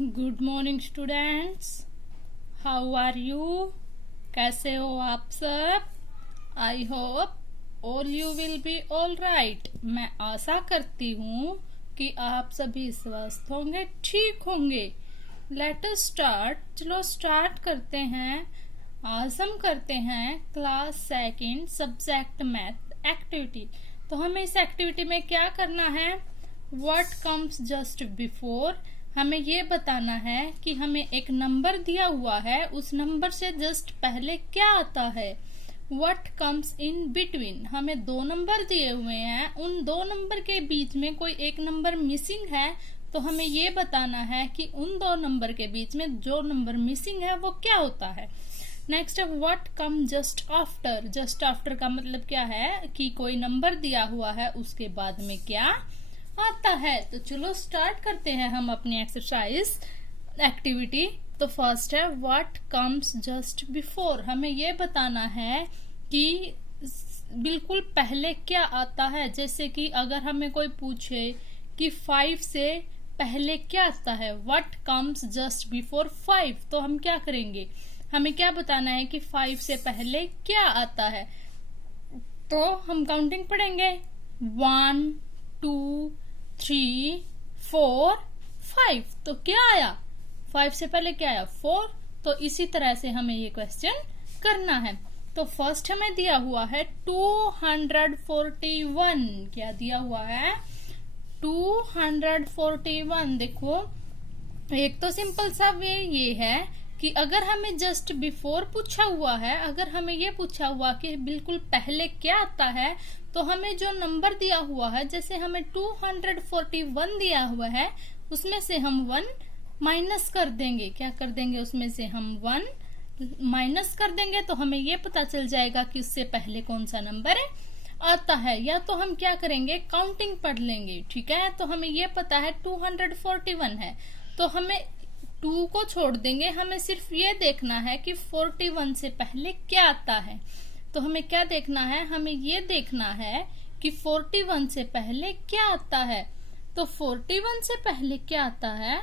Good morning students, how are you? कैसे हो आप सब? I hope all you will be all right. मैं आशा करती हूँ कि आप सभी स्वस्थ होंगे, ठीक होंगे। Let us start. चलो स्टार्ट करते हैं। आज हम करते हैं class second subject math activity. तो हमें इस एक्टिविटी में क्या करना है? What comes just before. हमें ये बताना है कि हमें एक नंबर दिया हुआ है, उस नंबर से जस्ट पहले क्या आता है। What comes in between. हमें दो नंबर दिए हुए हैं, उन दो नंबर के बीच में कोई एक नंबर मिसिंग है, तो हमें ये बताना है कि उन दो नंबर के बीच में जो नंबर मिसिंग है वो क्या होता है। नेक्स्ट है what come just after. Just after का मतलब क्या है कि कोई नंबर दिया हुआ है उसके बाद में क्या आता है। तो चलो स्टार्ट करते हैं हम अपनी एक्सरसाइज एक्टिविटी। तो फर्स्ट है व्हाट कम्स जस्ट बिफोर। हमें ये बताना है कि बिल्कुल पहले क्या आता है। जैसे कि अगर हमें कोई पूछे कि 5 से पहले क्या आता है, व्हाट कम्स जस्ट बिफोर 5, तो हम क्या करेंगे? हमें क्या बताना है कि 5 से पहले क्या आता है। तो हम काउंटिंग पढ़ेंगे 1 2 3 4 5। तो क्या आया? 5 से पहले क्या आया? 4। तो इसी तरह से हमें ये क्वेश्चन करना है। तो फर्स्ट हमें दिया हुआ है 241। क्या दिया हुआ है? 241। देखो, एक तो सिंपल सा वे ये है कि अगर हमें जस्ट बिफोर पूछा हुआ है, अगर हमें ये पूछा हुआ कि बिल्कुल पहले क्या आता है, तो हमें जो नंबर दिया हुआ है, जैसे हमें 241 दिया हुआ है, उसमें से हम 1 माइनस कर देंगे। क्या कर देंगे? उसमें से हम 1 माइनस कर देंगे, तो हमें ये पता चल जाएगा कि उससे पहले कौन सा नंबर है आता है। या तो हम क्या करेंगे? काउंटिंग पढ़ लेंगे। ठीक है, तो हमें ये पता है 241 है, तो हमें 2 को छोड़ देंगे। हमें सिर्फ ये देखना है कि 41 से पहले क्या आता है। तो हमें क्या देखना है? हमें ये देखना है कि 41 से पहले क्या आता है। तो 41 से पहले क्या आता है?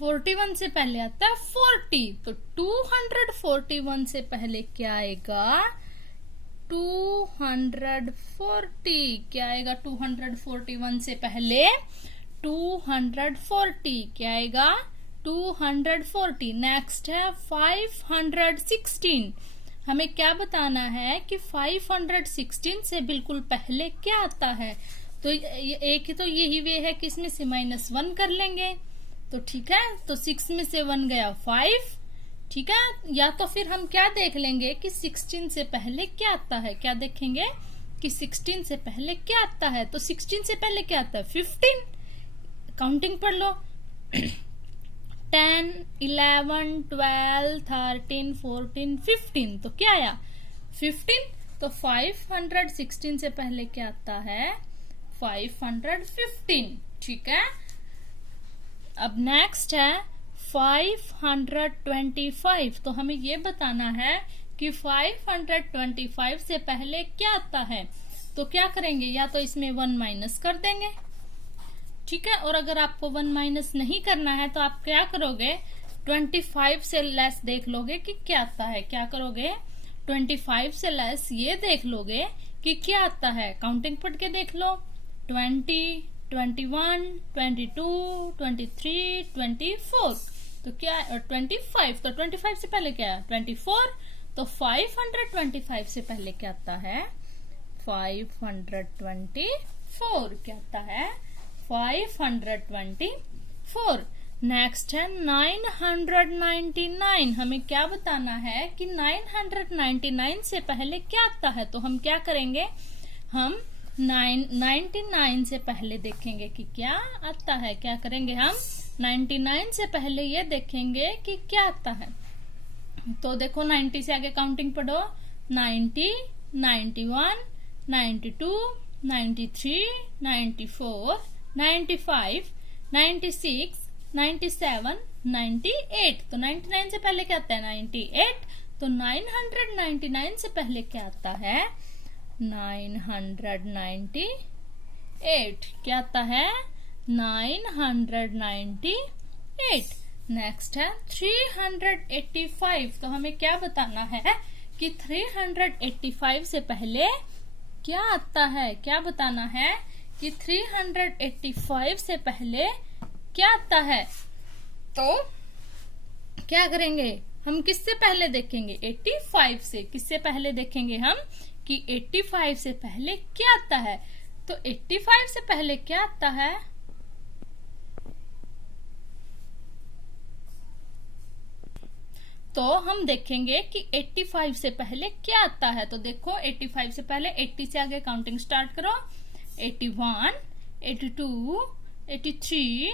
41 से पहले आता है 40। तो 241 से पहले क्या आएगा? 240। क्या आएगा 241 से पहले? 240। क्या आएगा? 240। नेक्स्ट है 516। हमें क्या बताना है कि 516 से बिल्कुल पहले क्या आता है। तो एक तो यही वे है कि इसमें से -1 कर लेंगे। तो ठीक है, तो 6 में से 1 गया 5। ठीक है, या तो फिर हम क्या देख लेंगे कि 16 से पहले क्या आता है। क्या देखेंगे कि 16 से पहले क्या आता है। तो 16 से पहले क्या आता है? 15। काउंटिंग पढ़ लो 10 11 12 13 14 15। तो क्या आया? 15। तो 516 से पहले क्या आता है? 515। ठीक है, अब नेक्स्ट है 525। तो हमें ये बताना है कि 525 से पहले क्या आता है। तो क्या करेंगे? या तो इसमें 1 माइनस कर देंगे। ठीक है, और अगर आपको 1 माइनस नहीं करना है तो आप क्या करोगे? 25 से लेस देख लोगे कि क्या आता है। क्या करोगे? 25 से लेस ये देख लोगे कि क्या आता है। काउंटिंग पढ़ के देख लो 20 21 22 23 24। तो क्या 25। तो 25 से पहले क्या है? 24। तो 525 से पहले क्या आता है? 524। क्या आता है? 524। नेक्स्ट है 999। हमें क्या बताना है कि 999 से पहले क्या आता है। तो हम क्या करेंगे? हम 99 से पहले देखेंगे कि क्या आता है। क्या करेंगे? हम 99 से पहले ये देखेंगे कि क्या आता है। तो देखो 90 से आगे काउंटिंग पढ़ो 90 91 92 93 94 95 96 97 98। तो 99 से पहले क्या आता है? 98। तो 999 से पहले क्या आता है? 998। क्या आता है? 998। नेक्स्ट है 385। तो हमें क्या बताना है कि 385 से पहले क्या आता है, क्या बताना है कि 385 से पहले क्या आता है। तो क्या करेंगे हम, किससे पहले देखेंगे, 85 से। किससे पहले देखेंगे हम कि 85 से पहले क्या आता है। तो 85 से पहले क्या आता है, तो हम देखेंगे कि 85 से पहले क्या आता है। तो देखो 85 से पहले 80 से आगे काउंटिंग स्टार्ट करो। 81, 82, 83,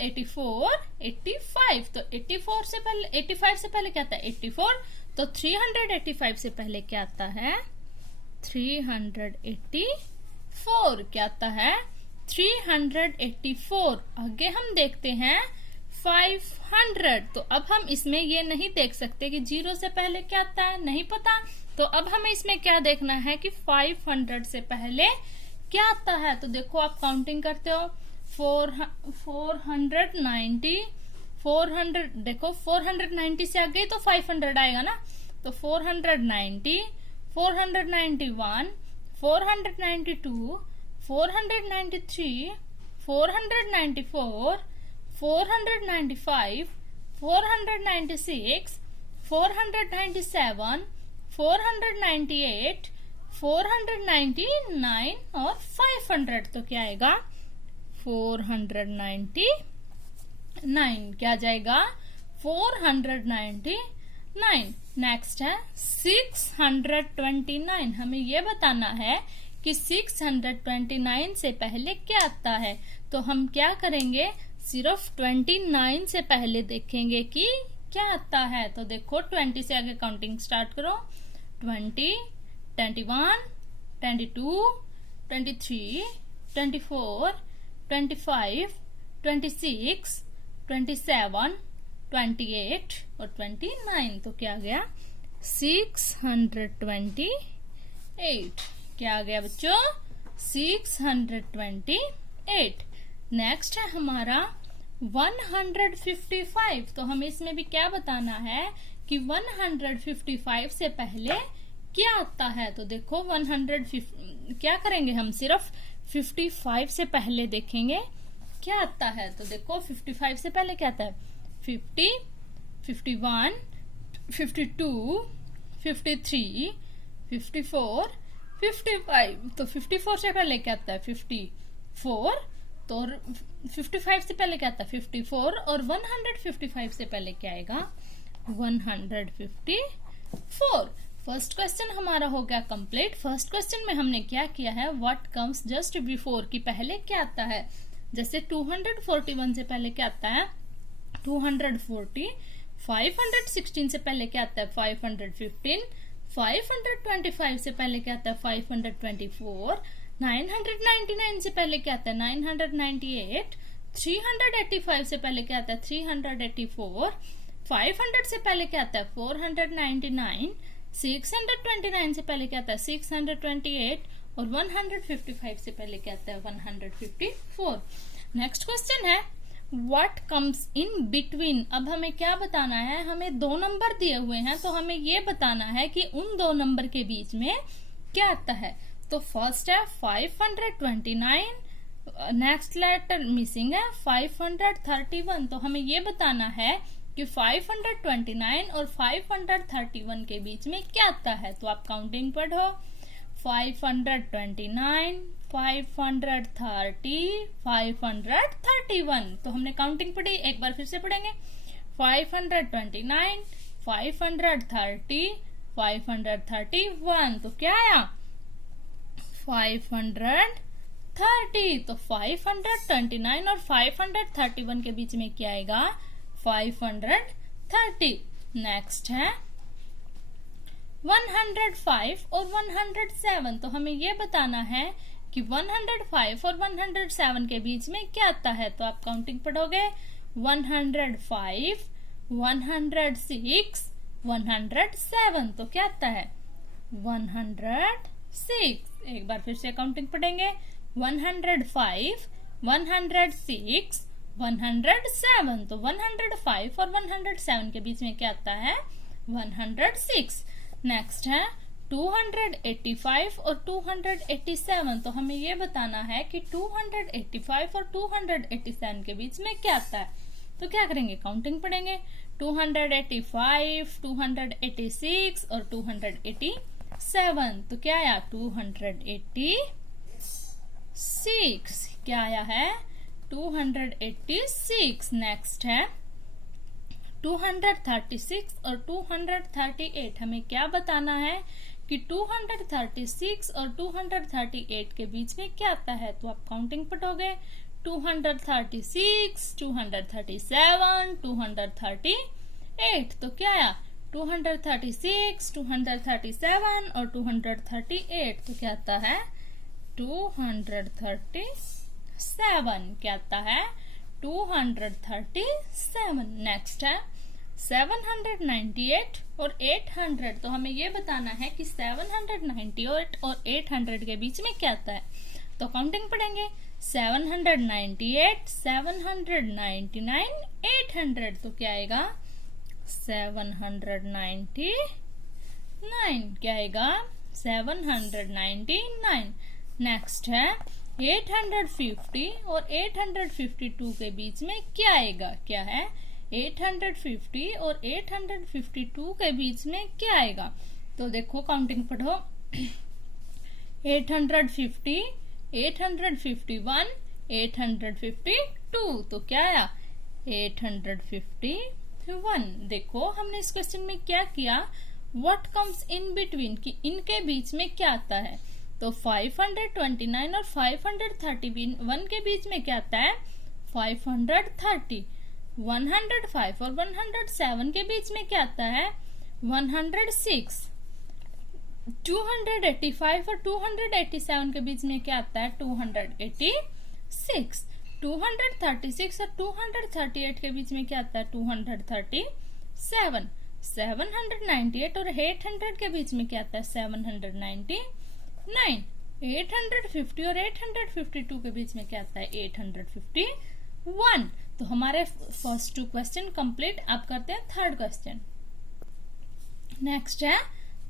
84, 85। तो 84 से पहले, 85 से पहले क्या आता है, 84। तो 385 से पहले क्या आता है, 384। क्या आता है, 384। आगे हम देखते हैं 500। तो अब हम इसमें ये नहीं देख सकते कि 0 से पहले क्या आता है, नहीं पता। तो अब हमें इसमें क्या देखना है कि 500 से पहले क्या आता है। तो देखो आप काउंटिंग करते हो, 490, 400। देखो 490 से आगे तो 500 आएगा ना। तो 490, 491, 492, 493, 494, 495, 496, 497, 498, 499 और 500। तो क्या आएगा, 499। क्या आ जाएगा, 499। नेक्स्ट है 629। हमें ये बताना है कि 629 से पहले क्या आता है। तो हम क्या करेंगे, सिर्फ 29 से पहले देखेंगे कि क्या आता है। तो देखो 20 से आगे काउंटिंग स्टार्ट करो। 20, 21, 22, 23, 24, 25, 26, 27, 28 और 29। तो क्या आ गया, 628। क्या आ गया बच्चों, 628। नेक्स्ट है हमारा 155। तो हमें इसमें भी क्या बताना है कि 155 से पहले क्या आता है। तो देखो 150 क्या करेंगे हम, सिर्फ 55 से पहले देखेंगे क्या आता है। तो देखो 55 से पहले क्या आता है, 50, 51, 52, 53, 54, 55। तो 54 से पहले क्या आता है, 54। तो 55 से पहले क्या आता है, 54। और 155 से पहले क्या आएगा, 154। फर्स्ट क्वेश्चन हमारा हो गया कंप्लीट। फर्स्ट क्वेश्चन में हमने क्या किया है, व्हाट कम्स जस्ट बिफोर, कि पहले क्या आता है। जैसे 241 से पहले क्या आता है, 240। 516 से पहले क्या आता है, 515। 525 से पहले क्या आता है, 524। 999 से पहले क्या आता है, 998। 385 से पहले क्या आता है, 384। 500 से पहले क्या आता है, 499। 629 से पहले क्या आता है, 628। और 155 से पहले क्या आता है, 154। नेक्स्ट क्वेश्चन है व्हाट कम्स इन बिटवीन। अब हमें क्या बताना है, हमें दो नंबर दिए हुए हैं, तो हमें ये बताना है कि उन दो नंबर के बीच में क्या आता है। तो फर्स्ट है 529, नेक्स्ट लेटर मिसिंग है 531। तो हमें ये बताना है कि 529 और 531 के बीच में क्या आता है। तो आप काउंटिंग पढ़ो, 529, 530, 531। तो हमने काउंटिंग पढ़ी, एक बार फिर से पढ़ेंगे। 529, 530, 531। तो क्या आया, 530। तो 529 और 531 के बीच में क्या आएगा, 530। नेक्स्ट है 105 और 107। तो हमें ये बताना है कि 105 और 107 के बीच में क्या आता है। तो आप काउंटिंग पढ़ोगे, 105, 106, 107। तो क्या आता है, 106। एक बार फिर से काउंटिंग पढ़ेंगे, 105, 106, 107, तो 105 और 107 के बीच में क्या आता है? 106। नेक्स्ट है 285 और 287, तो हमें ये बताना है कि 285 और 287 के बीच में क्या आता है। तो क्या करेंगे? काउंटिंग पढ़ेंगे। 285, 286 और 287, तो क्या आया? 286। क्या आया है? 286। नेक्स्ट है 236 और 238, हमें क्या बताना है कि 236 और 238 के बीच में क्या आता है। तो आप काउंटिंग पढ़ोगे। 236, 237, 238, तो क्या आया? 236, 237 और 238, तो क्या आता है? 237। क्या आता है? 237। नेक्स्ट है 798 और 800, तो हमें ये बताना है कि 798 और 800 के बीच में क्या आता है। तो काउंटिंग पढ़ेंगे। 798, 799, 800, तो क्या आएगा? 799। क्या आएगा? 799। नेक्स्ट है 850 और 852 के बीच में क्या आएगा? क्या है? 850 और 852 के बीच में क्या आएगा? तो देखो काउंटिंग पढ़ो। 850, 851, 852, तो क्या आया? 851। देखो हमने इस क्वेश्चन में क्या किया, व्हाट कम्स इन बिटवीन, कि इनके बीच में क्या आता है। तो 529 और 531 के बीच में क्या आता है? 530। 105 और 107 के बीच में क्या आता है? 106। 285 और 287 के बीच में क्या आता है? 286। 236 और 238 के बीच में क्या आता है? 237। 798 और 800 के बीच में क्या आता है? 799। 850 और 852 के बीच में क्या आता है? 851। तो हमारे फर्स्ट 2 क्वेश्चन कंप्लीट। अब करते हैं थर्ड क्वेश्चन। नेक्स्ट है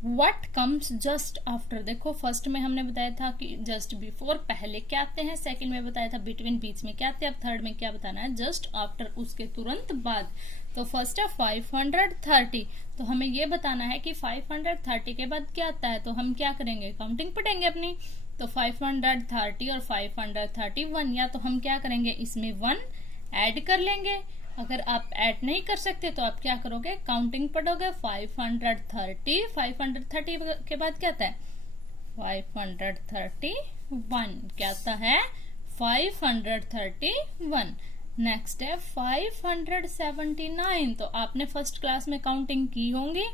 व्हाट कम्स जस्ट आफ्टर। देखो फर्स्ट में हमने बताया था कि जस्ट बिफोर पहले क्या आते हैं, सेकंड में बताया था बिटवीन बीच में क्या आते हैं, अब थर्ड में क्या बताना है? जस्ट आफ्टर, उसके तुरंत बाद। तो फर्स्ट है 530, तो हमें ये बताना है कि 530 के बाद क्या आता है। तो हम क्या करेंगे? काउंटिंग पढ़ेंगे अपनी। तो 530 और 531, या तो हम क्या करेंगे? इसमें 1 ऐड कर लेंगे। अगर आप ऐड नहीं कर सकते तो आप क्या करोगे? काउंटिंग पढ़ोगे। 530, 530 के बाद क्या आता है? 531। क्या आता है? 531। नेक्स्ट है 579, तो आपने फर्स्ट क्लास में काउंटिंग की होंगी।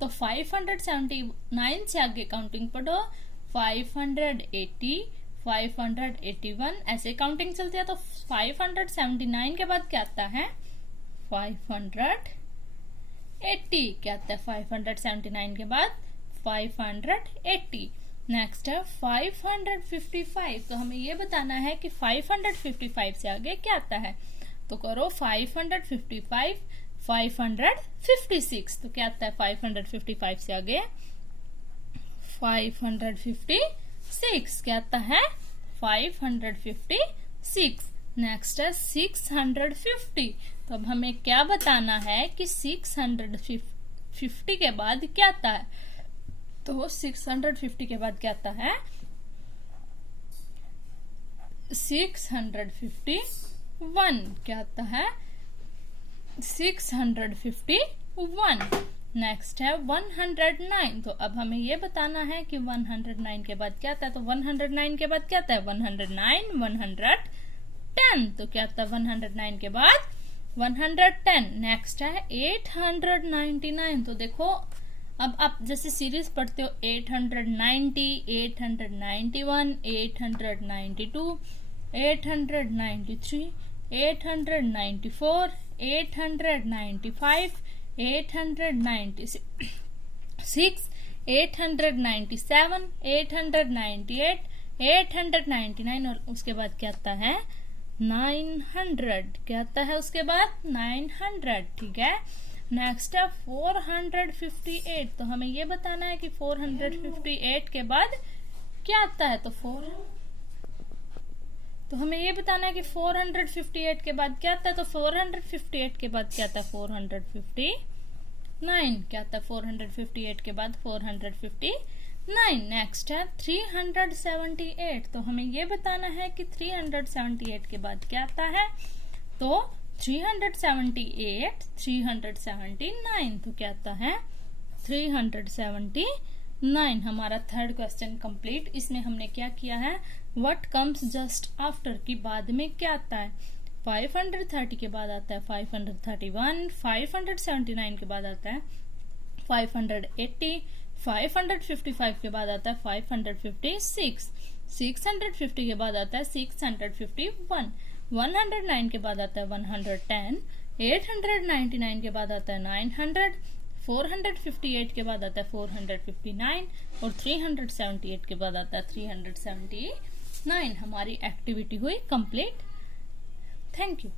तो 579 से आगे काउंटिंग पढ़ो। 580, 581, ऐसे काउंटिंग चलती है। तो 579 के बाद क्या आता है? 580। क्या आता है? 579 के बाद 580। नेक्स्ट है 555, तो हमें ये बताना है कि 555 से आगे क्या आता है। तो करो 555, 556, तो क्या आता है? 555 से आगे 556। क्या आता है? 556। नेक्स्ट है 650, तो अब हमें क्या बताना है कि 650 के बाद क्या आता है। तो 650 के बाद क्या आता है? 651। क्या आता है? 651। नेक्स्ट है 109, तो अब हमें ये बताना है कि 109 के बाद क्या आता है। तो 109 के बाद क्या आता है? 109, 110, तो क्या आता है? 109 के बाद 110। नेक्स्ट है 899, तो देखो अब आप जैसे सीरीज पढ़ते हो 890, 891, 892, 893, 894, 895, 896, 897, 898, 899 और उसके बाद क्या आता है? 900 क्या आता है उसके बाद 900, ठीक है। नेक्स्ट है 458, तो हमें ये बताना है कि 458 के बाद क्या आता है। तो हमें ये बताना है कि 458 के बाद क्या आता है। तो 458 के बाद क्या आता है 459, क्या आता है 458 के बाद 459। नेक्स्ट है 378, तो हमें ये बताना है कि 378 के बाद क्या आता है। तो 378 379, तो क्या आता है 379। हमारा थर्ड क्वेश्चन कंप्लीट। इसमें हमने क्या किया है, व्हाट कम्स जस्ट आफ्टर की बाद में क्या आता है। 530 के बाद आता है 531, 579 के बाद आता है 580, 555 के बाद आता है 556, 650 के बाद आता है 651, 109 के बाद आता है 110, 899 के बाद आता है 900, 458 के बाद आता है 459 और 378 के बाद आता है 379। हमारी एक्टिविटी हुई कंप्लीट। Thank you.